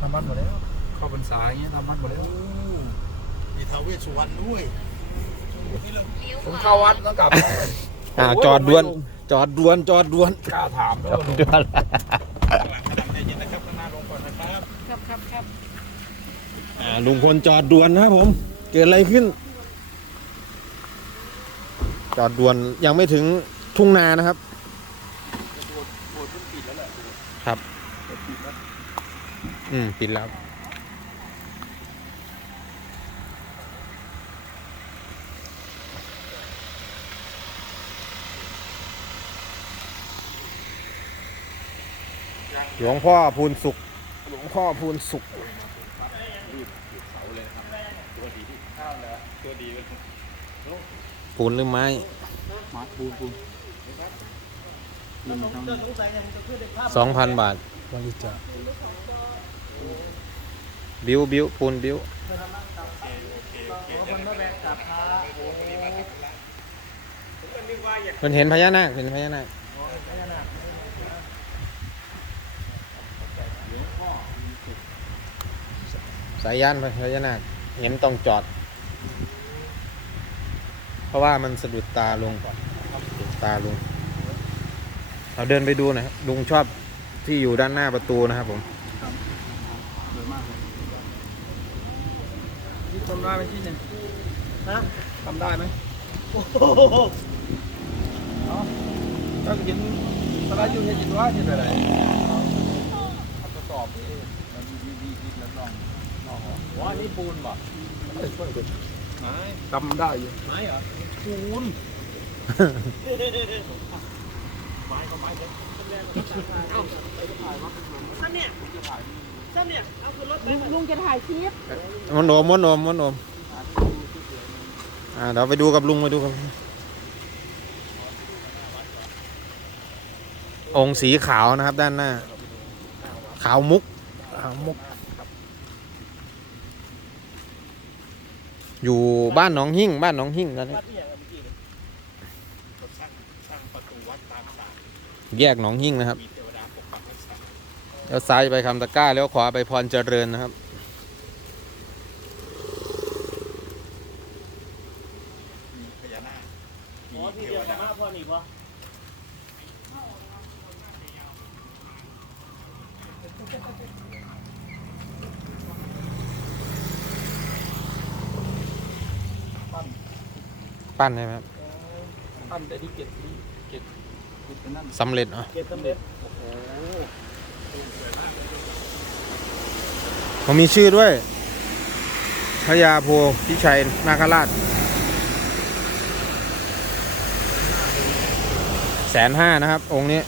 ทำวัดหมดแล้วเข้าพรรษาอย่างเงี้ยทำวัดหมดแล้ว มีท้าวเวสสุวรรณด้วยนี่เราผมเข้าวัดต้องกลับ อ่าจอดด่วน จอดด่วน จอดด่วน กล้าถามแล้วด่วนข้างหลังกระดังใจเย็นนะครับข้างหน้าลงก่อนนะครับครับครับครับอ่าลุงพลจอดด่วนนะครับผม เกิดอะไรขึ้น จอดด่วนยังไม่ถึงทุ่งนานะครับ ครับ อืมปิดแล้วหลวงพ่อพูนสุข หลวงพ่อพูนสุขปูนหรือไม้มาปูนปูนสองพันบาทบริจาค บิวบิวปูนบิวมันเห็นพญานาคเห็นพญานาคสายยานพญานาคเห็นต้องจอด เพราะว่ามันสะดุดตาลุงสะดุดตาลุงเราเดินไปดูนะครับลุงชอบที่อยู่ด้านหน้าประตูนะครับผม วยมากเลยที่ทำได้ไหมที่เนี่ยฮะทำได้ไหมโอ้โหถ้าเห็นสไลด์อยู่เห็นจิตว่าที่ไหนทดสอบนี่มันมีมีมีแล้วลองลองว่านี่ปูนป่ะช่วยดูไม้ทำได้อยู่ไม้เหรอปูนสั้นเนี่ย สั้นเนี่ยเอาคือรถลุงลุงจะถ่ายคลิปมันโอมมันโอมมันโอมอ่าเดี๋ยวไปดูกับลุงไปดูกับลุงองค์สีขาวนะครับด้านหน้า ขาวมุกขาวมุก อยู่บ้านหนองหิ่งบ้านหนองหิ่งตอนนี้วัดเนี่ยเมื่อกี้เนี่ยเขาสร้างสร้างประตูวัดตามศาลแยกหนองหิ่งนะครับ แล้วซ้ายไปคำตะกร้าแล้วขวาไปพรเจริญนะครับมีพญานาคอ๋มีอที่เทเดียววกับดามาพอนี่ปะปั้นใช่ไหมครับปั้นแต่ที่เก็บที่เก็บเก็บไปนั่นสำเร็จเหรอ เก็บสำเร็จโอ้โห ผมมีชื่อด้วยพญาโพพิชัยนาคราชแสนห้านะครับ องค์นี้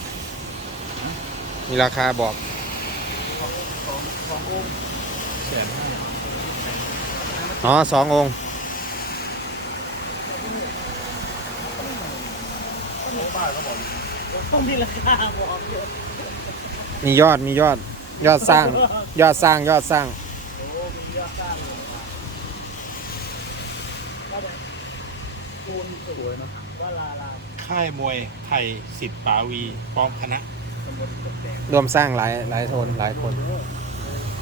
มีราคาบอกสององค์แสนห้าอ๋อสององค์ต้องมีราคาบอกเยอะ มียอดมียอด ยอดสร้าง ยอดสร้างยอดสร้างโอ้มียอดสร้างเลยว่าแบบปูนสวยเนอะว่าลาลาค่ายมวยไทยสิทธิ์ปาวีพร้อมคณะมันบนตกแต่งรวมสร้างหลายหลายโทนหลายคน เ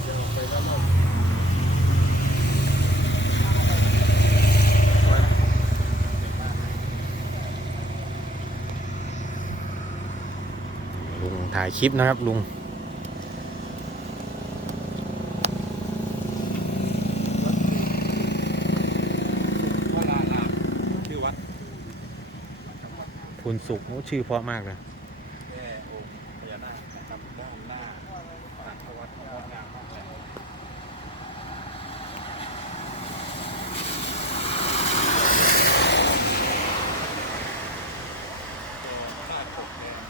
ดี๋ยวไปด้านนอก ลุง ถ่ายคลิปนะครับลุง คุณสุขชื่อเพราะมากเลย แม่องค์พญานาคนะครับด้านหน้าต่างวัดงดงามมากเลยเจอพระราชปกแดง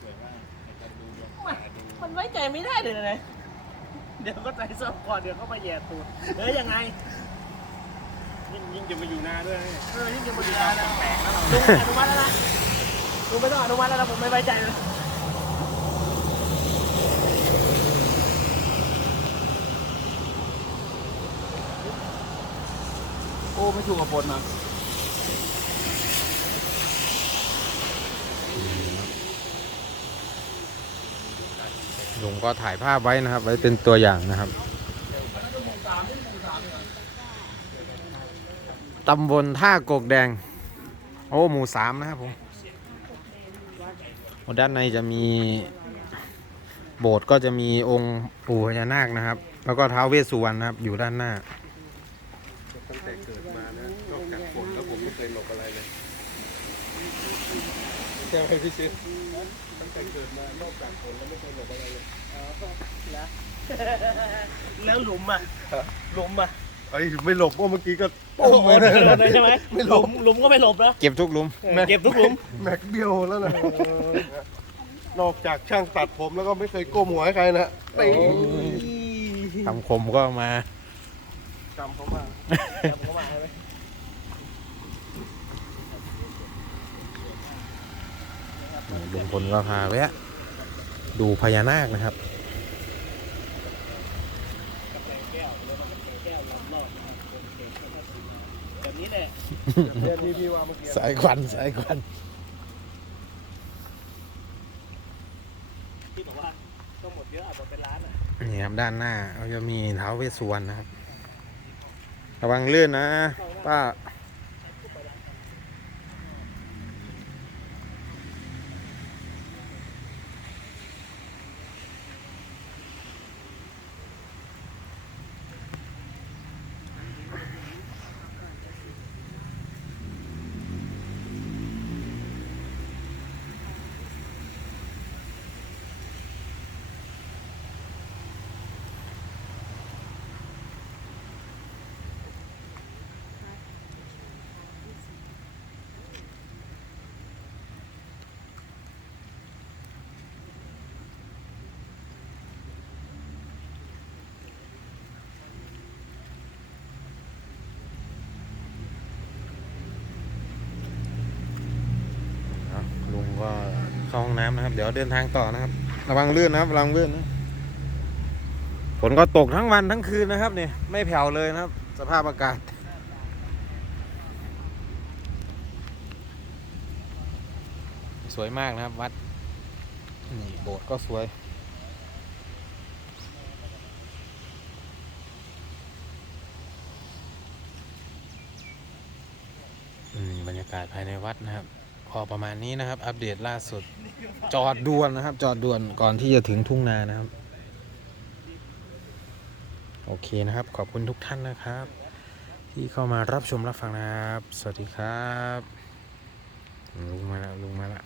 สวยมากในการดูดวงตาดู มันไว้ ใจไม่ได้เลยนะเดี๋ยวก็ใจซอบก่อนเดี๋ยวก็มาแย่ตูดเฮ้ยยังไงยิ่งยิ่งจะมาอยู่นาด้วยเออยิ่งจะมาดูนะแปลกนะลุงอนุมัติแล้วนะลุงไม่ต้องอนุมัติแล้วนะผมไม่ไว้ใจเลยเโอ้ไม่ถูกกับคนนะ ลุงก็ถ่ายภาพไว้นะครับ ไว้เป็นตัวอย่างนะครับตำบลท่ากกแดง โอ้ หมู่สามนะครับผมด้านในจะมีโบสถ์ก็จะมีองค์ปู่พญานาคนะครับ แล้วก็ท้าวเวสสุวรรณนะครับ อยู่ด้านหน้า ตั้งแต่เกิดมานะนอกจากฝนแล้วผมไม่เคยหลบอะไรเลยใช่ไหมพี่ชิดตั้งแต่เกิดมานอกจากฝนแล้วไม่เคยหลบอะไรเลยแล้วหลุมอะหลุมอะไอ้ยไม่หลบเพราะเมื่อกี้ก็โอ้โหเลยใช่ไหมไม่หลุมหลุมก็ไม่หลบนะเก็บทุกหลุมเก็บทุกหลุม แม็กเดียวแล้วนะนอกจากช่างตัดผมแล้วก็ไม่เคยก้มหัวให้ใครนะตีคำคมก็มาจำเขามาเขามาใช่ไหม ลุงพลก็พาแวะ ดูพญานาคนะครับแบบนี้แหละเนี่ยที่พี่ว่าเมื่อกี้สายควันสายควันที่บอกว่าต้องหมดเยอะอาจจะเป็นล้านอะนี่ครับด้านหน้าเขาจะมีท้าวเวสสุวรรณนะครับ ระวังลื่นนะป้า ครับลุงก็ เข้าห้องน้ำนะครับ เดี๋ยวเดินทางต่อนะครับ ระวังลื่นนะครับระวังลื่นนะฝนก็ตกทั้งวันทั้งคืนนะครับเนี่ยไม่แผ่วเลยนะครับ สภาพอากาศสวยมากนะครับ วัดนี่โบสถ์ก็สวยอืมบรรยากาศภายในวัดนะครับ พอประมาณนี้นะครับ อัปเดตล่าสุด จอดด่วนนะครับ จอดด่วนก่อนที่จะถึงทุ่งนานะครับ โอเคนะครับ ขอบคุณทุกท่านนะครับ ที่เข้ามารับชมรับฟังนะครับ สวัสดีครับ ลุงมาแล้วลุงมาแล้ว